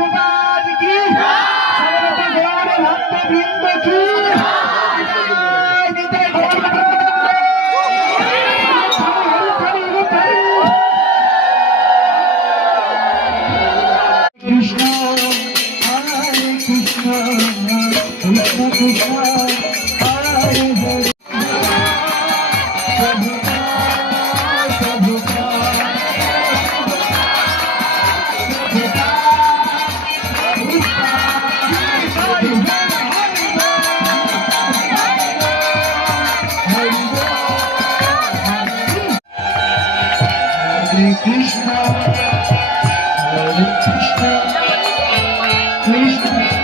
प्रभुपाद की सर्वत्र गौर भक्तवृंद की नित्य गौर कृष्ण हरे Krishna Krishna Krishna Hare Hare Krishna, Hare Krishna, Krishna.